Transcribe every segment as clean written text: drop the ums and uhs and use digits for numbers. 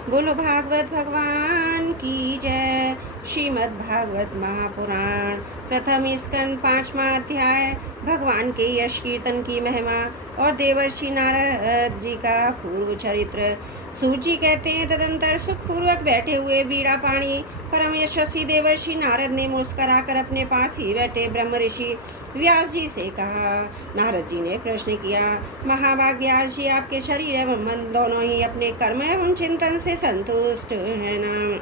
बोलो भागवत भगवान की जय। श्रीमद् भागवत महापुराण प्रथम स्कंद 5वां अध्याय। भगवान के यश कीर्तन की महिमा और देवर्षि नारद जी का पूर्व चरित्र। सूत जी कहते हैं, तदंतर सुखपूर्वक बैठे हुए बीड़ा पाणी परम यशस्वी देवर्षि नारद ने मुस्कराकर अपने पास ही बैठे ब्रह्म ऋषि व्यास जी से कहा। नारद जी ने प्रश्न किया, महाभाग व्यास जी, आपके शरीर एवं मन दोनों ही अपने कर्म एवं चिंतन से संतुष्ट है ना?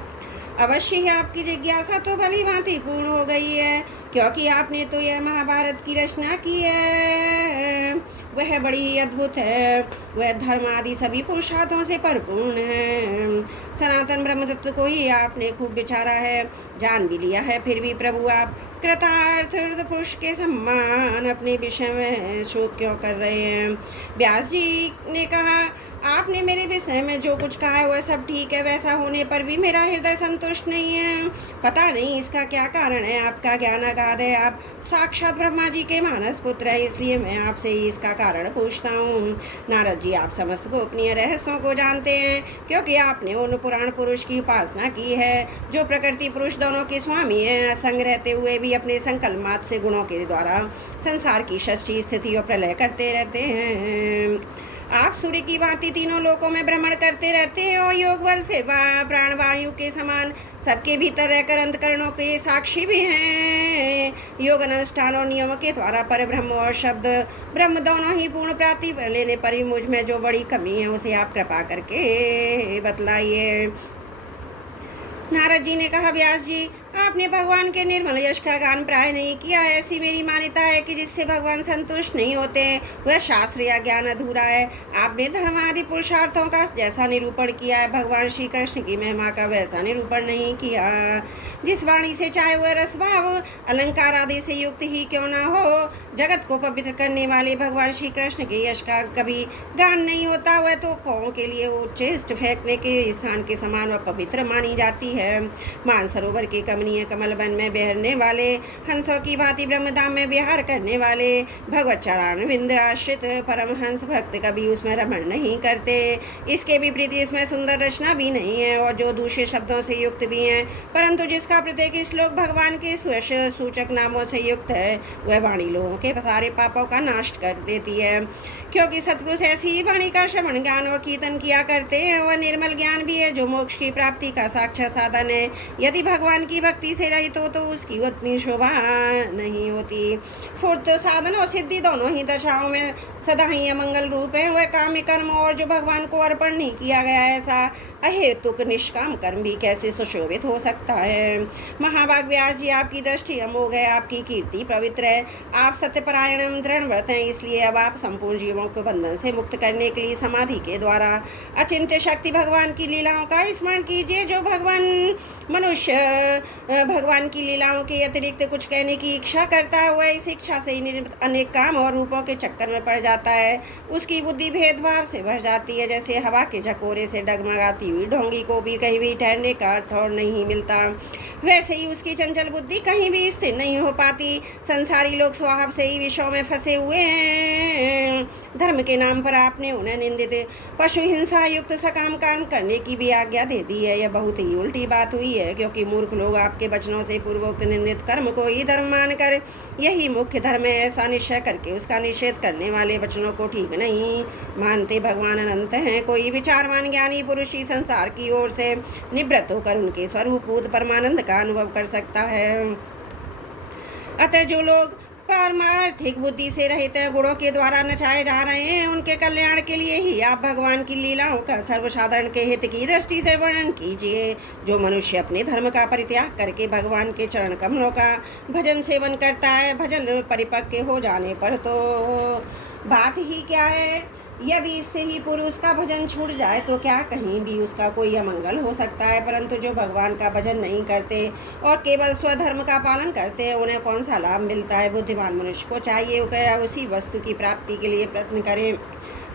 अवश्य ही आपकी जिज्ञासा तो भली भांति पूर्ण हो गई है, क्योंकि आपने तो यह महाभारत की रचना की है। वह बड़ी ही अद्भुत है। वह धर्म आदि सभी पुरुषार्थों से परिपूर्ण है। सनातन ब्रह्म तत्व को ही आपने खूब विचारा है, जान भी लिया है। फिर भी प्रभु आप कृतार्थ पुरुष के सम्मान अपने विषय में शोक क्यों कर रहे हैं? व्यास जी ने कहा, आपने मेरे विषय में जो कुछ कहा है वह सब ठीक है, वैसा होने पर भी मेरा हृदय संतुष्ट नहीं है। पता नहीं इसका क्या कारण है। आपका ज्ञान अगाध है, आप साक्षात ब्रह्मा जी के मानस पुत्र हैं, इसलिए मैं आपसे इसका कारण पूछता हूँ। नारद जी, आप समस्त गोपनीय रहस्यों को जानते हैं, क्योंकि आपने उन पुराण पुरुष की उपासना की है जो प्रकृति पुरुष दोनों के स्वामी हैं, असंग रहते हुए भी अपने संकल्प मात्र से गुणों के द्वारा संसार की सृष्टि स्थिति और प्रलय करते रहते हैं। आप सूर्य की भांति तीनों लोकों में भ्रमण करते रहते हैं और योग बल से प्राणवायु के समान सबके भीतर रहकर अंतकरणों के साक्षी भी हैं। योग अनुष्ठान और नियमों के द्वारा पर ब्रह्म और शब्द ब्रह्म दोनों ही पूर्ण प्राप्ति लेने पर भी मुझ में जो बड़ी कमी है उसे आप कृपा करके बतलाइए। नारद जी ने कहा, व्यास जी, आपने भगवान के निर्मल यश का गान प्राय नहीं किया है। ऐसी मेरी मान्यता है कि जिससे भगवान संतुष्ट नहीं होते वह शास्त्र या ज्ञान अधूरा है। आपने धर्म आदि पुरुषार्थों का जैसा निरूपण किया है, भगवान श्री कृष्ण की महिमा का वैसा निरूपण नहीं किया। जिस वाणी से चाहे वह रसभाव अलंकार आदि से युक्त ही क्यों ना हो, जगत को पवित्र करने वाले भगवान श्री कृष्ण के यश का कभी गान नहीं होता। वह तो कौओं के लिए उच्चिष्ट फेंकने के स्थान के समान व पवित्र मानी जाती है। मानसरोवर के कमनीय कमल वन में बहरने वाले हंसों की भांति ब्रह्मधाम में विहार करने वाले भगवत चरण बिंद आश्रित परमहंस भक्त कभी उसमें रमण नहीं करते। इसके विपरीत इसमें सुंदर रचना भी नहीं है और जो दूसरे शब्दों से युक्त भी हैं, परंतु जिसका प्रत्येक श्लोक भगवान के सूचक नामों से युक्त है, वह वाणी लोगों के सारे पापों का नाश कर देती है। क्योंकि सत्पुरुष ऐसी ही वाणी का श्रवण ज्ञान और कीर्तन किया करते हैं। वह निर्मल ज्ञान भी है जो मोक्ष की प्राप्ति का साक्षात साधन है। यदि भगवान की भक्ति से रहित हो तो उसकी उतनी शोभा नहीं होती। फुर्त साधन और सिद्धि दोनों ही दशाओं में सदा ही अमंगल रूप है। वह काम्य कर्म और जो भगवान को अर्पण नहीं किया गया, ऐसा अहेतुक निष्काम कर्म भी कैसे सुशोभित हो सकता है? महाभाग व्यास जी, आपकी दृष्टि अमोघ है, आपकी कीर्ति पवित्र है। आप सत्यपरायण दृढ़ व्रत हैं, इसलिए अब आप संपूर्ण जीवों को बंधन से मुक्त करने के लिए समाधि के द्वारा अचिंत्य शक्ति भगवान की लीलाओं का स्मरण कीजिए। जो मनुष्य भगवान की लीलाओं के अतिरिक्त कुछ कहने की इच्छा करता है, वह इस इच्छा से ही अनेक काम और रूपों के चक्कर में पड़ जाता है। उसकी बुद्धि भेदभाव से भर जाती है, जैसे हवा के झकोरे से डगमगाती हुई ढोंगी को भी कहीं भी ठहरने का ठौर नहीं मिलता, वैसे ही उसकी चंचल बुद्धि कहीं भी स्थिर नहीं हो पाती। संसारी लोग स्वभाव से ही विषयों में फंसे हुए हैं। धर्म के नाम पर आपने उन्हें निंदित पशु हिंसा युक्त सकाम काम करने की भी आज्ञा दे दी है। यह बहुत ही उल्टी बात हुई है, क्योंकि मूर्ख लोग आपके वचनों से पूर्वोक्त निंदित कर्म को ही धर्म मानकर यही मुख्य धर्म है ऐसा निश्चय करके उसका निषेध करने वाले वचनों को ठीक नहीं मानते। भगवान अनंत हैं, कोई विचारवान ज्ञानी पुरुष ही संसार की ओर से निवृत्त होकर उनके स्वरूपभूत परमानंद का अनुभव कर सकता है। अतः जो लोग पारमार्थिक बुद्धि से रहित गुणों के द्वारा नचाए जा रहे हैं, उनके कल्याण के लिए ही आप भगवान की लीलाओं का सर्वसाधारण के हित की दृष्टि से वर्णन कीजिए। जो मनुष्य अपने धर्म का परित्याग करके भगवान के चरण कमलों का भजन सेवन करता है, भजन परिपक्व हो जाने पर तो बात ही क्या है। यदि इससे ही पुरुष का भजन छूट जाए तो क्या कहीं भी उसका कोई अमंगल हो सकता है। परंतु जो भगवान का भजन नहीं करते और केवल स्वधर्म का पालन करते हैं, उन्हें कौन सा लाभ मिलता है? बुद्धिमान मनुष्य को चाहिए वह उसी वस्तु की प्राप्ति के लिए प्रयत्न करें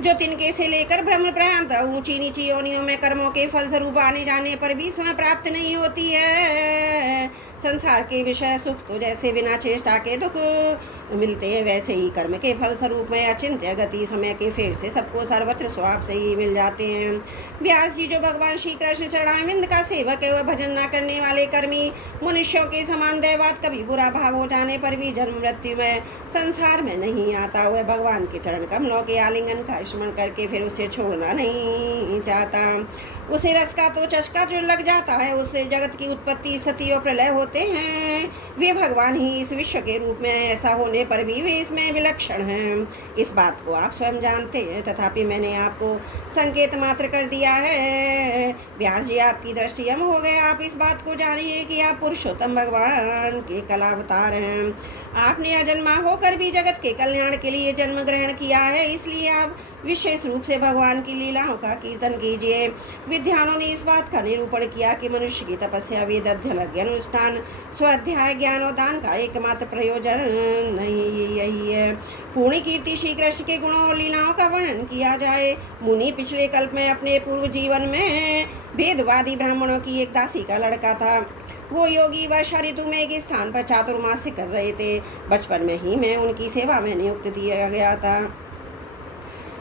जो तिनके से लेकर ब्रह्म पर्यंत ऊंची नीची योनियों में कर्मों के फलस्वरूप आने जाने पर भी स्वयं प्राप्त नहीं होती है। संसार के विषय सुख तो जैसे बिना चेष्टा के दुख मिलते हैं, वैसे ही कर्म के फल स्वरूप में अचिंत्य गति समय के फेर से सबको सर्वत्र स्वभाव से ही मिल जाते हैं। व्यास जी जो भगवान श्री कृष्ण चरणारविंद का सेवक है, वह भजन न करने वाले कर्मी मनुष्यों के समान दैवात कभी बुरा भाव हो जाने पर भी जन्म मृत्यु में संसार में नहीं आता। वह भगवान के चरण कमलों के आलिंगन का स्मरण करके फिर उसे छोड़ना नहीं चाहता। उसे रस का तो चस्का जो लग जाता है, उससे जगत की उत्पत्ति स्थिति और प्रलय होते हैं। वे भगवान ही इस विश्व के रूप में, ऐसा होने पर भी वे इसमें विलक्षण हैं। इस बात को आप स्वयं जानते हैं, तथापि मैंने आपको संकेत मात्र कर दिया है। व्यास जी आपकी दृष्टि यम हो गए, आप इस बात को जानिए कि आप पुरुषोत्तम भगवान के कलावतार हैं। आपने अजन्मा होकर भी जगत के कल्याण के लिए जन्म ग्रहण किया है, इसलिए आप विशेष रूप से भगवान की लीलाओं का कीर्तन कीजिए। विद्वानों ने इस बात का निरूपण किया कि मनुष्य की तपस्या, वेद अध्ययन, अनुष्ठान, स्वाध्याय, ज्ञान और दान का एकमात्र प्रयोजन नहीं यही है। पूर्ण कीर्ति श्री कृष्ण के गुणों और लीलाओं का वर्णन किया जाए। मुनि पिछले कल्प में अपने पूर्व जीवन में भेदवादी ब्राह्मणों की एक दासी का लड़का था। वो योगी वर्षा ऋतु में एक स्थान पर चातुर्मास्य कर रहे थे। बचपन में ही मैं उनकी सेवा में नियुक्त दिया गया था।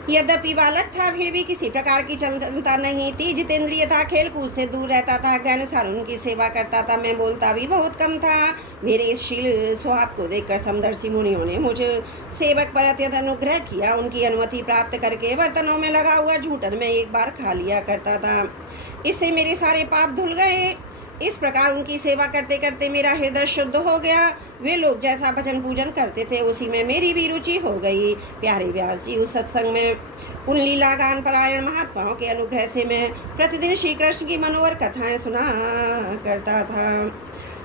यद्यपि बालक था, फिर भी किसी प्रकार की चंचलता नहीं थी। जितेंद्रिय था, खेल कूद से दूर रहता था, ज्ञानुसार उनकी सेवा करता था। मैं बोलता भी बहुत कम था। मेरे इस शील स्वभाव को देखकर समदर्शी मुनियों ने मुझे सेवक पर अत्यंत अनुग्रह किया। उनकी अनुमति प्राप्त करके बर्तनों में लगा हुआ झूठन में एक बार खा लिया करता था। इससे मेरे सारे पाप धुल गए। इस प्रकार उनकी सेवा करते करते मेरा हृदय शुद्ध हो गया। वे लोग जैसा भजन पूजन करते थे, उसी में मेरी भी रुचि हो गई। प्यारे व्यास जी, उस सत्संग में उन लीला गान परायण महात्माओं के अनुग्रह से मैं प्रतिदिन श्री कृष्ण की मनोहर कथाएं सुना करता था।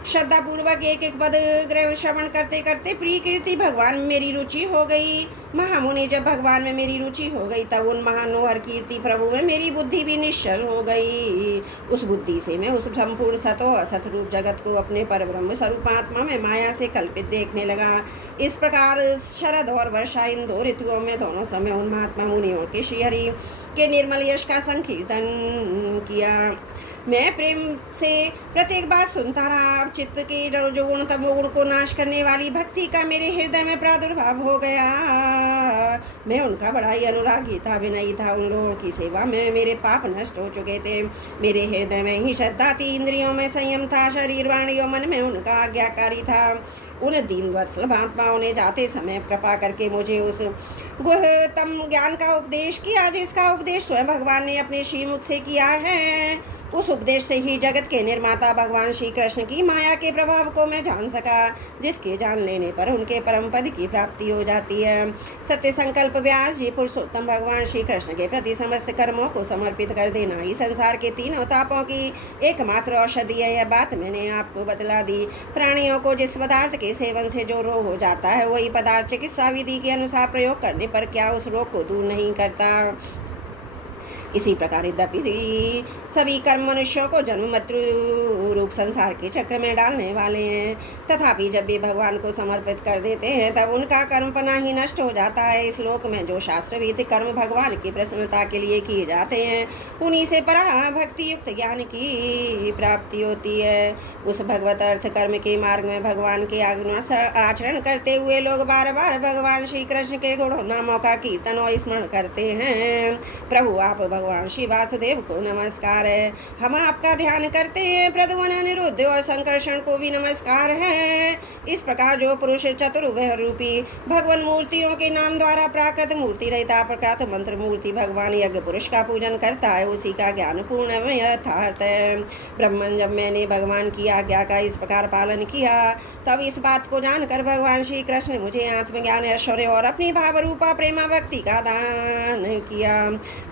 श्रद्धा पूर्वक एक एक पद ग्रहण श्रवण करते करते प्रिय कीर्ति भगवान में मेरी रुचि हो गई। महामुनि, जब भगवान में मेरी रुचि हो गई, तब उन महानोहर कीर्ति प्रभु में मेरी बुद्धि भी निश्चल हो गई। उस बुद्धि से मैं उस संपूर्ण सत और असत रूप जगत को अपने पर ब्रह्म स्वरूप आत्मा में माया से कल्पित देखने लगा। इस प्रकार शरद और वर्षा, इन दो ऋतुओं में दोनों समय उन महात्मा मुनियों के श्रीहरि के निर्मल यश का संकीर्तन किया। मैं प्रेम से प्रत्येक बात सुनता रहा। अब चित्त के जो गुण तमोगुण को नाश करने वाली भक्ति का मेरे हृदय में प्रादुर्भाव हो गया। मैं उनका बड़ा ही अनुरागी था, विनयी था। उन लोगों की सेवा में मेरे पाप नष्ट हो चुके थे। मेरे हृदय में ही श्रद्धा थी, इंद्रियों में संयम था, शरीर वाणी और मन में उनका आज्ञाकारी था। उन दीन वत्सल महात्माओं ने जाते समय कृपा करके मुझे उस गुह्यतम ज्ञान का उपदेश किया, जिसका उपदेश स्वयं भगवान ने अपने श्रीमुख से किया है। उस उपदेश से ही जगत के निर्माता भगवान श्री कृष्ण की माया के प्रभाव को मैं जान सका, जिसके जान लेने पर उनके परम पद की प्राप्ति हो जाती है। सत्य संकल्प व्यास जी, पुरुषोत्तम भगवान श्री कृष्ण के प्रति समस्त कर्मों को समर्पित कर देना ही संसार के तीनों तापों की एकमात्र औषधि है। यह बात मैंने आपको बतला दी। प्राणियों को जिस पदार्थ के सेवन से जो रोग हो जाता है, वही पदार्थ चिकित्सा विधि के अनुसार प्रयोग करने पर क्या उस रोग को दूर नहीं करता। इसी प्रकार यद्यपि सभी कर्म मनुष्यों को जन्म मृत्यु रूप संसार के चक्र में डालने वाले हैं, तथापि जब वे भगवान को समर्पित कर देते हैं, तब उनका कर्मपना ही नष्ट हो जाता है। इस लोक में जो शास्त्रविध कर्म भगवान की प्रसन्नता के लिए किए जाते हैं, उन्हीं से परा भक्ति युक्त ज्ञान की प्राप्ति होती है। उस भगवत अर्थ कर्म के मार्ग में भगवान के आज्ञा आचरण करते हुए लोग बार बार भगवान श्री कृष्ण के गुणों नामों का कीर्तन और स्मरण करते हैं। प्रभु, आप भगवान श्री वासुदेव को नमस्कार है। हम आपका ध्यान करते हैं। प्रद्युम्न, अनिरुद्ध और संकर्षण को भी नमस्कार है। इस प्रकार जो पुरुष चतुर्वेह रूपी भगवान मूर्तियों के नाम द्वारा प्राकृत मूर्ति रहता प्रकृत मंत्र मूर्ति भगवान यज्ञ पुरुष का पूजन करता है, उसी का ज्ञान पूर्ण यथार्थ है। ब्रह्मन, जब मैंने भगवान की आज्ञा का इस प्रकार पालन किया, तब इस बात को जानकर भगवान श्री कृष्ण ने मुझे आत्मज्ञान, ऐश्वर्य और अपनी भाव रूपा प्रेमा भक्ति का दान किया।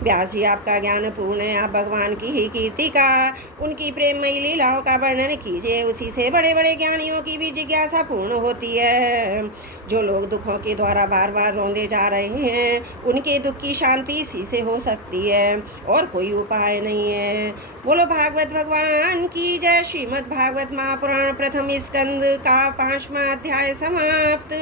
व्यास जी, आपका ज्ञान पूर्ण है। आप भगवान की ही कीर्ति का, उनकी प्रेममयी लीलाओं का वर्णन कीजिए। उसी से बड़े बड़े ज्ञानियों की भी जिज्ञासा पूर्ण होती है। जो लोग दुखों के द्वारा बार बार रोंदे जा रहे हैं, उनके दुख की शांति इसी से हो सकती है, और कोई उपाय नहीं है। बोलो भागवत भगवान की जय। श्रीमद् भागवत महापुराण प्रथम स्कंद का 5वां अध्याय समाप्त।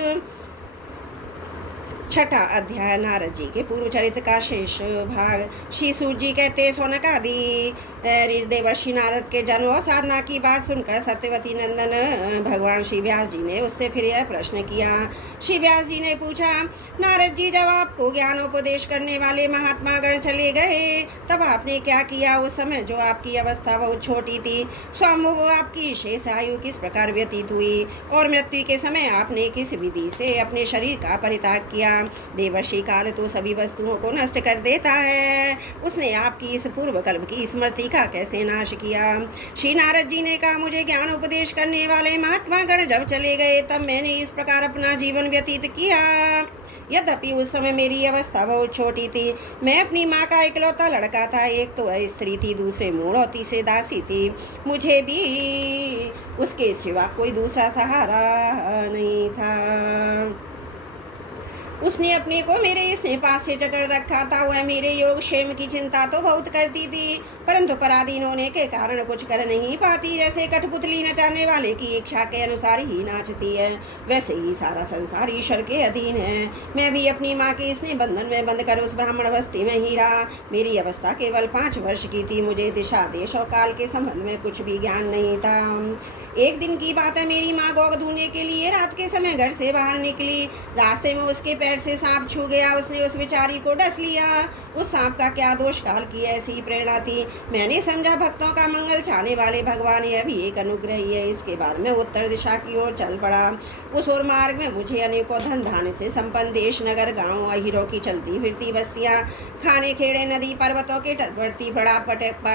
छठा अध्याय नारद जी के पूर्व चरित्र का शेष भाग। श्री सूत जी कहते, सौनकादि देवर्षि नारद के जन्म और साधना की बात सुनकर सत्यवती नंदन भगवान श्री व्यास जी ने उससे फिर यह प्रश्न किया। श्री व्यास जी ने पूछा, नारद जी, जब आपको ज्ञानोपदेश करने वाले महात्मा गण चले गए तब आपने क्या किया? उस समय जो आपकी अवस्था बहुत छोटी थी, स्वयं आपकी शेष आयु किस प्रकार व्यतीत हुई और मृत्यु के समय आपने किस विधि से अपने शरीर का परित्याग किया? देवर्षि काल तो सभी वस्तुओं को नष्ट कर देता है, उसने आपकी इस पूर्व कल्प की स्मृति का कैसे नाश किया? श्री नारद जी ने कहा, मुझे ज्ञान उपदेश करने वाले महात्मा गण जब चले गए तब मैंने इस प्रकार अपना जीवन व्यतीत किया। यद्यपि उस समय मेरी अवस्था बहुत छोटी थी, मैं अपनी माँ का इकलौता लड़का था, एक तो स्त्री थी, दूसरे मूढ़ और तीसरे दासी थी, मुझे भी उसके सिवा कोई दूसरा सहारा नहीं था। उसने अपने को मेरे स्नेह पास से जकड़ रखा था। वह मेरे योग क्षेम की चिंता तो बहुत करती थी, परंतु पराधीन होने के कारण कुछ कर नहीं पाती। जैसे कठपुतली नचाने वाले की इच्छा के अनुसार ही नाचती है, वैसे ही सारा संसार ईश्वर के अधीन है। मैं भी अपनी माँ के स्नेह बंधन में बंध कर उस ब्राह्मण अवस्थी में ही रहा। मेरी अवस्था केवल 5 वर्ष की थी। मुझे दिशा, देश और काल के संबंध में कुछ भी ज्ञान नहीं था। एक दिन की बात है, मेरी माँ गौ धोने के लिए रात के समय घर से बाहर निकली। रास्ते में उसके पैर से सांप छू गया। उसने उस बेचारी को डस लिया। उस सांप का क्या दोष, काल की ऐसी प्रेरणा थी। मैंने समझा भक्तों का मंगल चाहने वाले भगवान यह भी एक अनुग्रह ही है। इसके बाद मैं उत्तर दिशा की ओर चल पड़ा। उस ओर मार्ग में मुझे अनेकों धन धान्य से संपन्न देश, नगर, गाँव, हीरो की चलती फिरती बस्तियाँ, खाने खेड़े, नदी, पर्वतों के तटवर्ती बड़ा पटक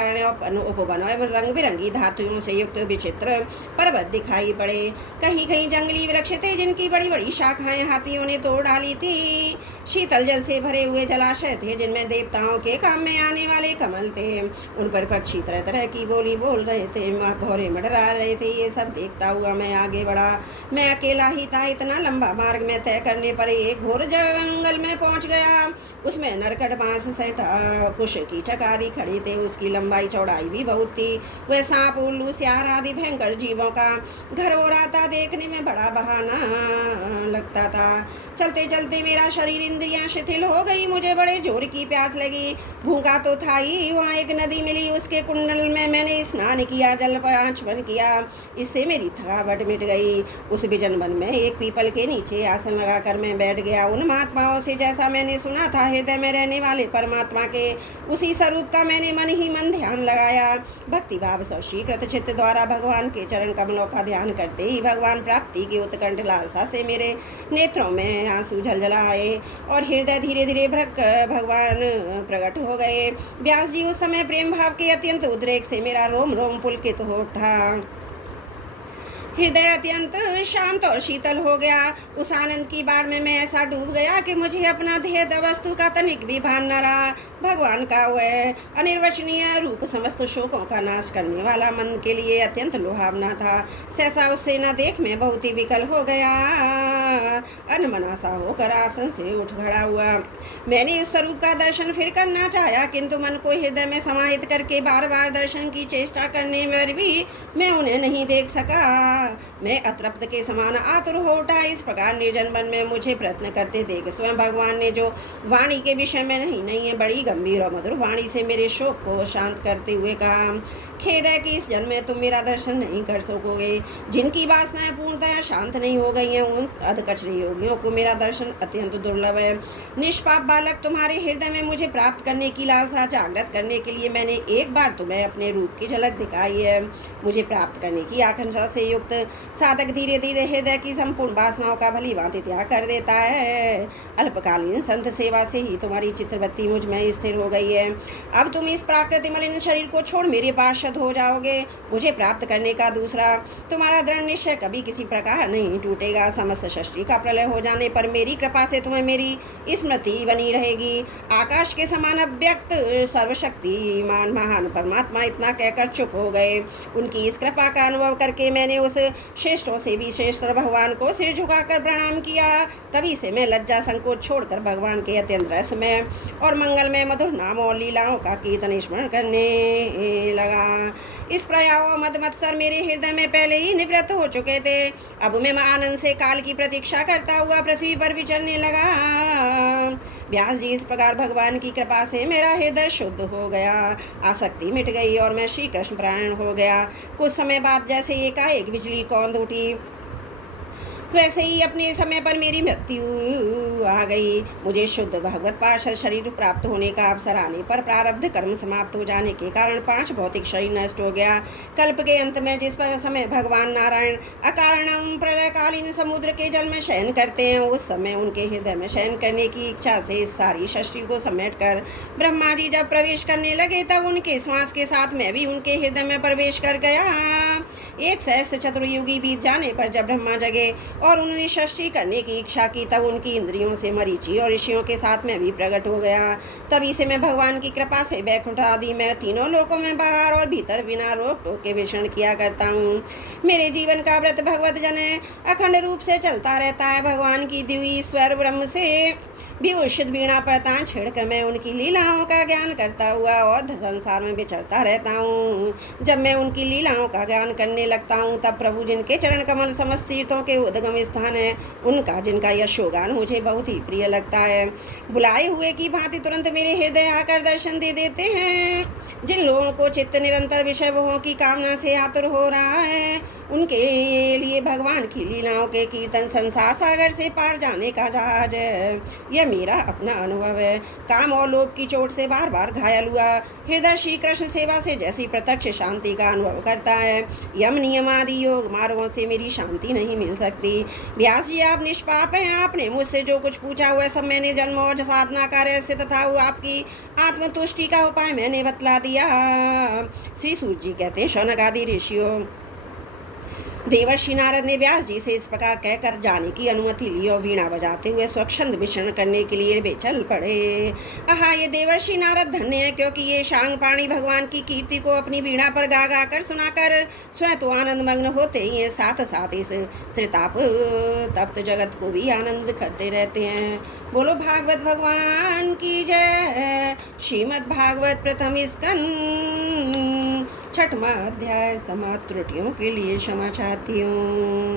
उपवन एवं रंग बिरंगी धातुओं से युक्त विचित्र पर्वत दिखाई पड़े। कहीं कहीं जंगली वृक्ष थे जिनकी बड़ी बड़ी शाखाएं हाथियों ने तोड़ डाली थी। शीतल जल से भरे हुए जलाशय थे जिनमें देवताओं के काम में आने वाले कमल थे। उन पर पक्षी तरह तरह की बोली बोल रहे थे, भौरे मंडरा रहे थे। ये सब देखता हुआ मैं आगे बढ़ा। मैं अकेला ही था। इतना लंबा मार्ग में तय करने पर एक घोर जंगल में पहुंच गया। उसमें नरकट बांस से कुश की चकारी खड़ी थे। उसकी लंबाई चौड़ाई भी बहुत थी। वह सांप, उल्लू, सियार आदि भयंकर जीवों का घर हो रहा था। देखने में बड़ा बहाना लगता था। चलते चलते मेरा शरीर, इंद्रियां शिथिल हो गई। मुझे बड़े जोर की प्यास लगी। भूखा तो था ही। वहाँ एक नदी मिली, उसके कुंडल में मैंने स्नान किया, जलपान किया। इससे मेरी थकावट मिट गई। उस विजन वन में एक पीपल के नीचे आसन लगाकर मैं बैठ गया। उन महात्माओं से जैसा मैंने सुना था, हृदय में रहने वाले परमात्मा के उसी स्वरूप का मैंने मन ही मन ध्यान लगाया। भक्ति भाव से शीघ्र चित्त द्वारा भगवान के चरण कमलों का ध्यान करते ही भगवान प्राप्ति की उत्कंठ लालसा से मेरे नेत्रों में आंसू झलझलाए और हृदय धीरे धीरे भगवान प्रकट हो गए। व्यास जी, उस समय प्रेम भाव के अत्यंत उद्रेक से मेरा रोम रोम पुलकित हो उठा। हृदय अत्यंत शांत और शीतल हो गया। उस आनंद की बाढ़ में मैं ऐसा डूब गया कि मुझे अपना ध्येय वस्तु का तनिक भी भान न रहा। भगवान का वह अनिर्वचनीय रूप समस्त शोकों का नाश करने वाला मन के लिए अत्यंत लुभावना था। सहसा उससे न देख मैं बहुत ही विकल हो गया। अनमना सा होकर आसन से उठ खड़ा हुआ। मैंने इस स्वरूप का दर्शन फिर करना चाहा, किंतु मन को हृदय में समाहित करके बार बार दर्शन की चेष्टा करने में भी मैं उन्हें नहीं देख सका। मैं अतृप्त के समान आतुर हो उठा। इस प्रकार निर्जन वन में मुझे प्रयत्न करते देख स्वयं भगवान ने, जो वाणी के विषय में नहीं है, बड़ी गंभीर और मधुर वाणी से मेरे शोक को शांत करते हुए कहा, खेद है कि इस जन्म में तुम मेरा दर्शन नहीं कर सकोगे। जिनकी वासनाएं पूर्णतः शांत नहीं हो गई हैं, उन अधकचरे योगियों को मेरा दर्शन अत्यंत दुर्लभ है। निष्पाप बालक, तुम्हारे हृदय में मुझे प्राप्त करने की लालसा जागृत करने के लिए मैंने एक बार तुम्हें अपने रूप की झलक दिखाई है। मुझे प्राप्त करने की आकांक्षा से युक्त साधक धीरे धीरे हृदय की संपूर्ण वासनाओं का भली भांति त्याग कर देता है। अल्पकालीन संत सेवा से ही तुम्हारी चित्रवृत्ति मुझ में स्थिर हो गई है। अब तुम इस प्राकृतिक मलिन शरीर को छोड़ मेरे पास हो जाओगे। मुझे प्राप्त करने का दूसरा तुम्हारा दृढ़ निश्चय कभी किसी प्रकार नहीं टूटेगा। समस्त सृष्टि का प्रलय हो जाने पर मेरी कृपा से तुम्हें मेरी स्मृति बनी रहेगी। आकाश के समान अव्यक्त सर्वशक्तिमान महान परमात्मा इतना कहकर चुप हो गए। उनकी इस कृपा का अनुभव करके मैंने उस श्रेष्ठों से भी श्रेष्ठ भगवान को सिर झुकाकर प्रणाम किया। तभी से मैं लज्जा संकोच छोड़कर भगवान के अत्यंत रसमय और मंगलमय मधुर नामों और लीलाओं का कीर्तन स्मरण करने लगा। इस प्रयाव मद मत्सर मेरे हृदय में पहले ही निवृत्त हो चुके थे। अब मैं आनंद से काल की प्रतीक्षा करता हुआ पृथ्वी पर विचरने लगा। व्यास जी, इस प्रकार भगवान की कृपा से मेरा हृदय शुद्ध हो गया, आसक्ति मिट गई और मैं श्री कृष्ण परायण हो गया। कुछ समय बाद जैसे एकाएक बिजली कौंध उठी, वैसे ही अपने समय पर मेरी मृत्यु आ गई। मुझे शुद्ध भगवत पार्षद शरीर प्राप्त होने का अवसर आने पर प्रारब्ध कर्म समाप्त हो जाने के कारण 5 भौतिक शरीर नष्ट हो गया। कल्प के अंत में जिस पर समय भगवान नारायण अकारणम प्रलयकालीन समुद्र के जल में शयन करते हैं, उस समय उनके हृदय में शयन करने की इच्छा से सारी सृष्टि को समेट कर ब्रह्मा जी जब प्रवेश करने लगे, तब उनके श्वास के साथ मैं भी उनके हृदय में प्रवेश कर गया। एक सहस्त्र चतुर्युगी बीत जाने पर जब ब्रह्मा जगे और उन्होंने सृष्टि करने की इच्छा की, तब उनकी इंद्रियों से मरीचि और ऋषियों के साथ में भी प्रकट हो गया। तभी से मैं भगवान की कृपा से वैकुंठ आदि में तीनों लोकों में बाहर और भीतर बिना रोक टोक के विचरण किया करता हूँ। मेरे जीवन का व्रत भगवत जन अखंड रूप से चलता रहता है। भगवान की दिव्य ईश्वर ब्रह्म से विभूषित वीणा पर तान छेड़कर मैं उनकी लीलाओं का ज्ञान करता हुआ और संसार में विचरता रहता हूँ। जब मैं उनकी लीलाओं का ज्ञान करने लगता हूँ, तब प्रभु जिनके चरण कमल समस्त तीर्थों के उद्गम स्थान है, उनका जिनका यशोगान मुझे बहुत ही प्रिय लगता है, बुलाए हुए की भांति तुरंत मेरे हृदय आकर दर्शन दे देते हैं। जिन लोगों को चित्त निरंतर विषय भोगों की कामना से आतुर हो रहा है, उनके लिए भगवान की लीलाओं के कीर्तन संसार सागर से पार जाने का जहाज है। यह मेरा अपना अनुभव है। काम और लोभ की चोट से बार बार घायल हुआ हृदय श्री कृष्ण सेवा से जैसी प्रत्यक्ष शांति का अनुभव करता है। यम नियम आदि योग मार्गों से मेरी शांति नहीं मिल सकती। व्यास जी, आप निष्पाप हैं। आपने मुझसे जो कुछ पूछा हुआ सब मैंने जन्म और साधना कार्य से तथा आपकी आत्मतुष्टि का उपाय मैंने बतला दिया। श्री सूत जी कहते हैं, शौनक आदि ऋषियों, देवर्षि नारद ने व्यास जी से इस प्रकार कहकर जाने की अनुमति ली और वीणा बजाते हुए स्वच्छंद विचरण करने के लिए वे चल पड़े। आहा, ये देवर्षि नारद धन्य है, क्योंकि ये शांग प्राणी भगवान की कीर्ति को अपनी वीणा पर गा गा कर सुनाकर स्वयं तो आनंद मग्न होते ही हैं, साथ साथ इस त्रिताप तप्त जगत को भी आनंद करते रहते हैं। बोलो भागवत भगवान की जय। श्रीमद् भागवत प्रथम स्कंद 6वां अध्याय। समाज त्रुटियों के लिए क्षमा चाहती हूँ।